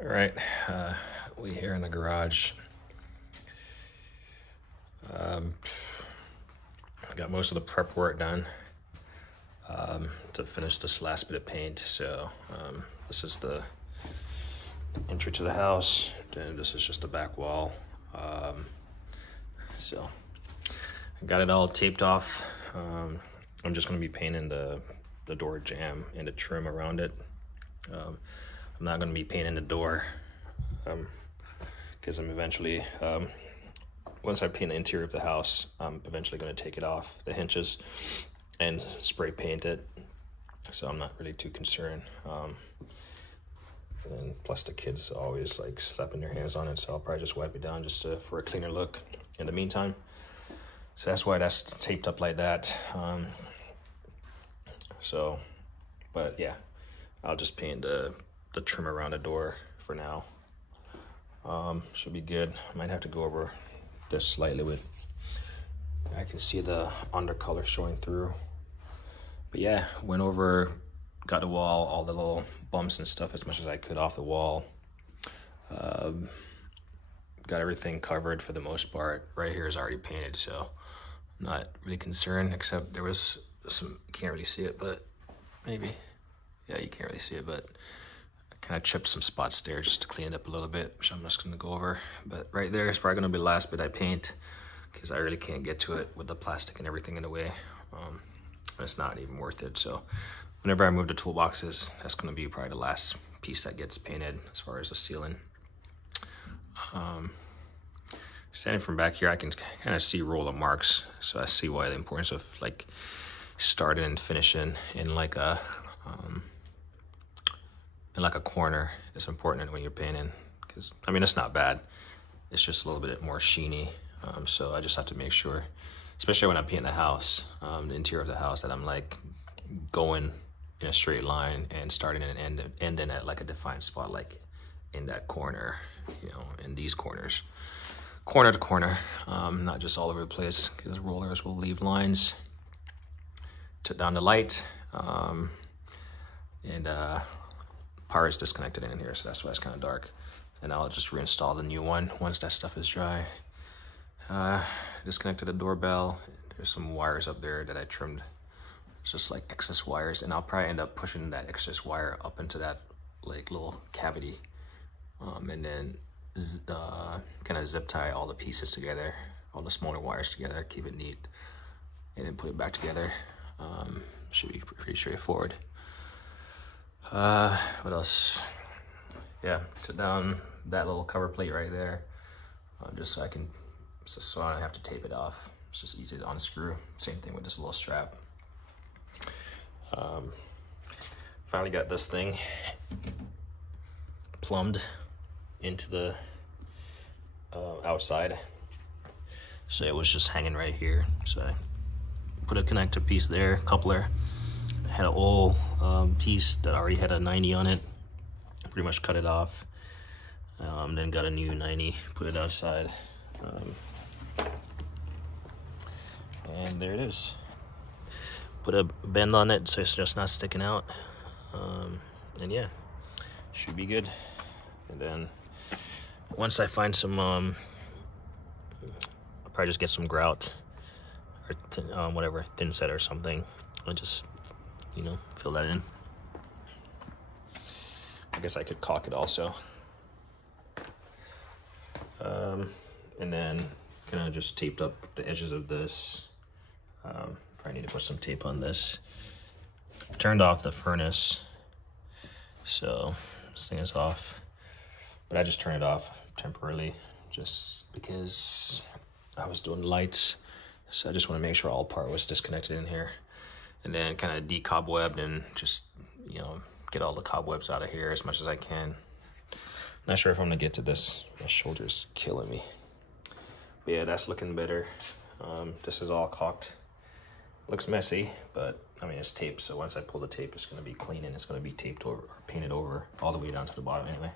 All right, we here in the garage. Got most of the prep work done to finish this last bit of paint. So this is the entry to the house. Then this is just the back wall. So I got it all taped off. I'm just gonna be painting the door jamb and the trim around it. I'm not gonna be painting the door because I'm eventually, once I paint the interior of the house, I'm eventually gonna take it off the hinges and spray paint it. So I'm not really too concerned. And plus the kids always like slapping their hands on it, so I'll probably just wipe it down just for a cleaner look in the meantime. So that's why that's taped up like that. But yeah, I'll just paint the trim around the door for now. Should be good. Might have to go over this slightly I can see the undercolor showing through. But yeah, went over, got the wall, all the little bumps and stuff as much as I could off the wall. Got everything covered for the most part. Right here is already painted, so I'm not really concerned, except there was some, you can't really see it, but maybe, yeah, you can't really see it, but I kind of chipped some spots there just to clean it up a little bit, which I'm just gonna go over. But right there is probably gonna be the last bit I paint, because I really can't get to it with the plastic and everything in the way. It's not even worth it. So whenever I move the toolboxes, that's gonna be probably the last piece that gets painted as far as the ceiling. Standing from back here, I can kind of see roller marks, so I see why the importance of like starting and finishing in like a corner is important when you're painting. Because I mean, it's not bad. It's just a little bit more sheeny. So I just have to make sure, especially when I'm painting the house, the interior of the house, that I'm like going in a straight line and starting and ending at like a defined spot, like in that corner, you know, in these corners, corner to corner, not just all over the place, because rollers will leave lines. Took down the light, and power is disconnected in here, so that's why it's kind of dark. And I'll just reinstall the new one once that stuff is dry. Disconnected the doorbell. There's some wires up there that I trimmed. It's just like excess wires, and I'll probably end up pushing that excess wire up into that like little cavity, and then kind of zip tie all the pieces together, all the smaller wires together, keep it neat, and then put it back together. Should be pretty straightforward. What else? Yeah, took down that little cover plate right there, just so I don't have to tape it off. It's just easy to unscrew. Same thing with this little strap. Finally got this thing plumbed into the outside. So it was just hanging right here. So I put a connector piece there, coupler. I had an old piece that already had a 90 on it. Pretty much cut it off. Then got a new 90, put it outside. And there it is. Put a bend on it so it's just not sticking out. And yeah, should be good. And then once I find some, I'll probably just get some grout or whatever, thin set or something. I'll just, you know, fill that in. I guess I could caulk it also. And then kind of just taped up the edges of this. Probably need to put some tape on this. I've turned off the furnace, so this thing is off. But I just turned it off temporarily just because I was doing lights. So I just want to make sure all part was disconnected in here. And then kind of decobwebbed and just, you know, get all the cobwebs out of here as much as I can. Not sure if I'm gonna get to this. My shoulder's killing me. But yeah, that's looking better. This is all caulked. Looks messy, but I mean, it's taped, so once I pull the tape, it's gonna be clean and it's gonna be taped over, or painted over all the way down to the bottom anyway.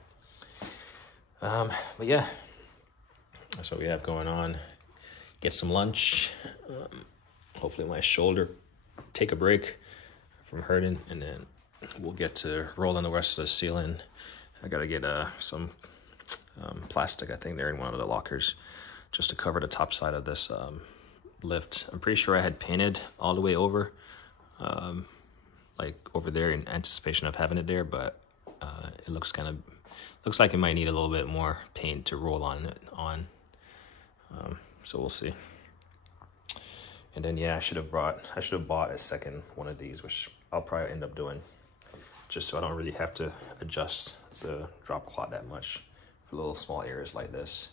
But yeah, that's what we have going on. Get some lunch. Hopefully my shoulder take a break from hurting, and then we'll get to rolling the rest of the ceiling I gotta get some plastic, I think they're in one of the lockers, just to cover the top side of this lift. I'm pretty sure I had painted all the way over, like over there in anticipation of having it there, but it looks like it might need a little bit more paint to roll on it on. So we'll see. And then yeah, I should have bought a second one of these, which I'll probably end up doing, just so I don't really have to adjust the drop cloth that much for little small areas like this.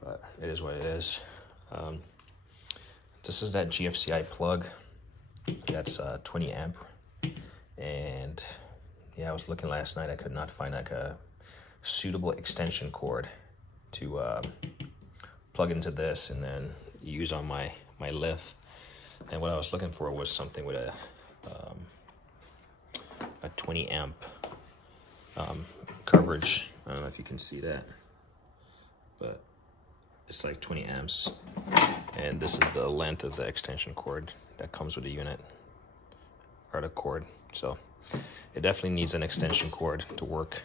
But it is what it is. This is that GFCI plug. That's 20 amp. And yeah, I was looking last night. I could not find like a suitable extension cord to plug into this and then use on my lift. And what I was looking for was something with a 20 amp coverage. I don't know if you can see that, but it's like 20 amps. And this is the length of the extension cord that comes with the unit, or the cord. So it definitely needs an extension cord to work,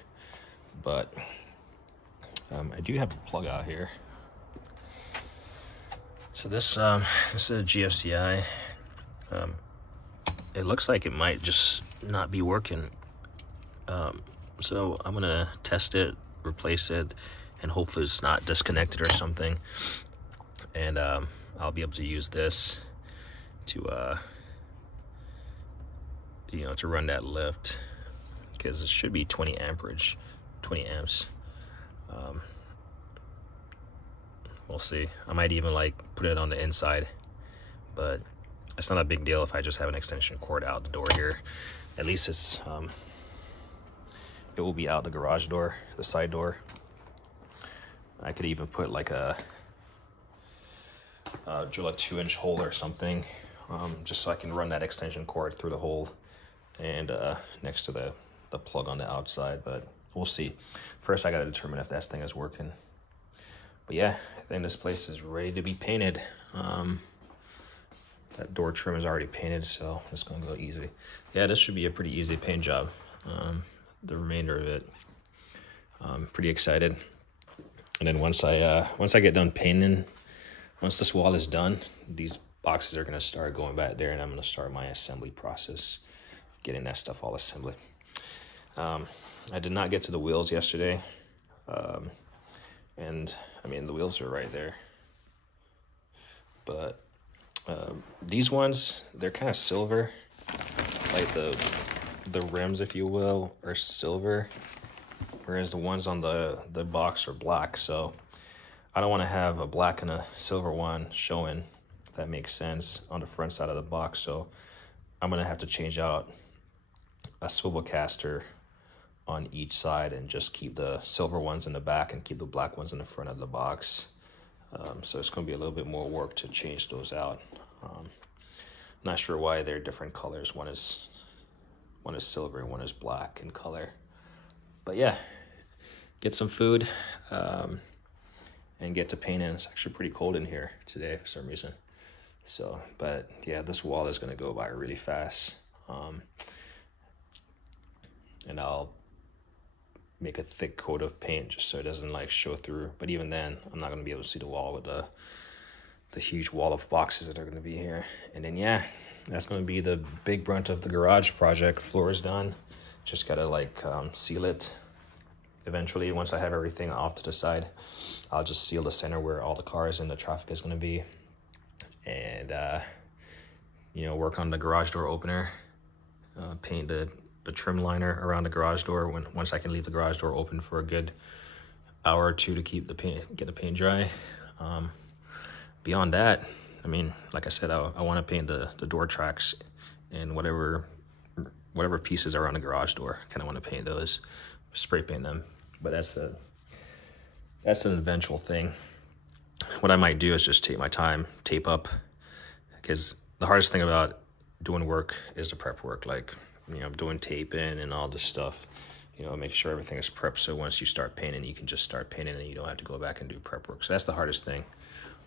but I do have a plug out here. So this is a GFCI. It looks like it might just not be working. So I'm gonna test it, replace it, and hopefully it's not disconnected or something. And I'll be able to use this to to run that lift, because it should be 20 amperage, 20 amps. We'll see. I might even like put it on the inside, but it's not a big deal if I just have an extension cord out the door here. At least it's it will be out the garage door, the side door. I could even put like drill a 2-inch hole or something, just so I can run that extension cord through the hole and next to the plug on the outside. But we'll see. First, I gotta determine if that thing is working. But yeah, I think this place is ready to be painted. That door trim is already painted, so it's gonna go easy. Yeah, this should be a pretty easy paint job. The remainder of it, pretty excited. And then once I get done painting, once this wall is done, these boxes are gonna start going back there, and I'm gonna start my assembly process, getting that stuff all assembled. I did not get to the wheels yesterday. And I mean, the wheels are right there, but these ones, they're kind of silver, like the rims, if you will, are silver, whereas the ones on the box are black. So I don't want to have a black and a silver one showing, if that makes sense, on the front side of the box. So I'm gonna have to change out a swivel caster on each side and just keep the silver ones in the back and keep the black ones in the front of the box. So it's going to be a little bit more work to change those out. Not sure why they're different colors. One is silver and one is black in color. But yeah, get some food and get to painting. It's actually pretty cold in here today for some reason. So, but yeah, this wall is going to go by really fast. And I'll make a thick coat of paint just so it doesn't like show through. But even then, I'm not going to be able to see the wall with the huge wall of boxes that are going to be here. And then yeah, that's going to be the big brunt of the garage project. Floor is done. Just got to like seal it eventually. Once I have everything off to the side, I'll just seal the center where all the cars and the traffic is going to be. And work on the garage door opener, paint the trim liner around the garage door once I can leave the garage door open for a good hour or two to get the paint dry. Beyond that, I mean, like I said, I want to paint the door tracks and whatever pieces are on the garage door. Kind of want to paint those, spray paint them. But that's an eventual thing. What I might do is just take my time, tape up, because the hardest thing about doing work is the prep work. Like, doing taping and all this stuff, making sure everything is prepped. So once you start painting, you can just start painting and you don't have to go back and do prep work. So that's the hardest thing.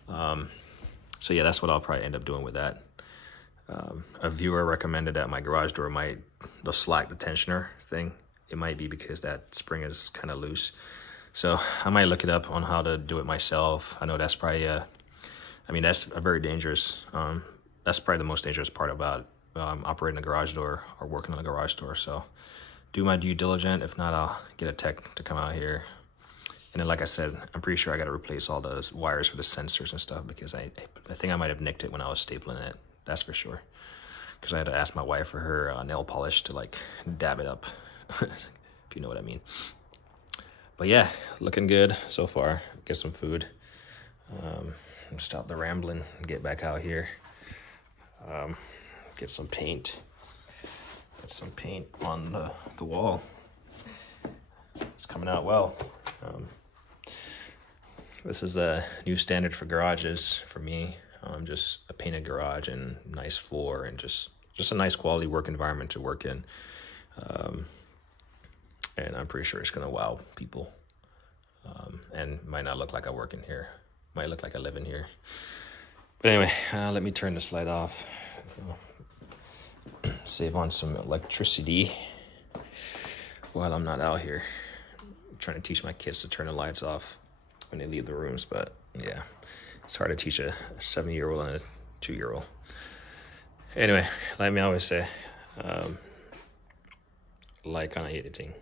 So yeah, that's what I'll probably end up doing with that. A viewer recommended that my garage door the slack, the tensioner thing, it might be because that spring is kind of loose. So I might look it up on how to do it myself. I know that's probably I mean, that's a very dangerous, that's probably the most dangerous part about operating a garage door or working on a garage door. So do my due diligence. If not, I'll get a tech to come out here. And then, like I said, I'm pretty sure I got to replace all those wires for the sensors and stuff, because I think I might have nicked it when I was stapling it. That's for sure. Because I had to ask my wife for her nail polish to like dab it up, if you know what I mean. But yeah, looking good so far. Get some food. Stop the rambling and get back out here. Get some paint. Get some paint on the wall. It's coming out well. This is a new standard for garages for me. Just a painted garage and nice floor and just a nice quality work environment to work in. And I'm pretty sure it's gonna wow people. And might not look like I work in here. Might look like I live in here. But anyway, let me turn this light off. Save on some electricity while I'm not out here. I'm trying to teach my kids to turn the lights off when they leave the rooms, but yeah, it's hard to teach a 7-year-old and a 2-year-old. Anyway, like me always say, like on editing.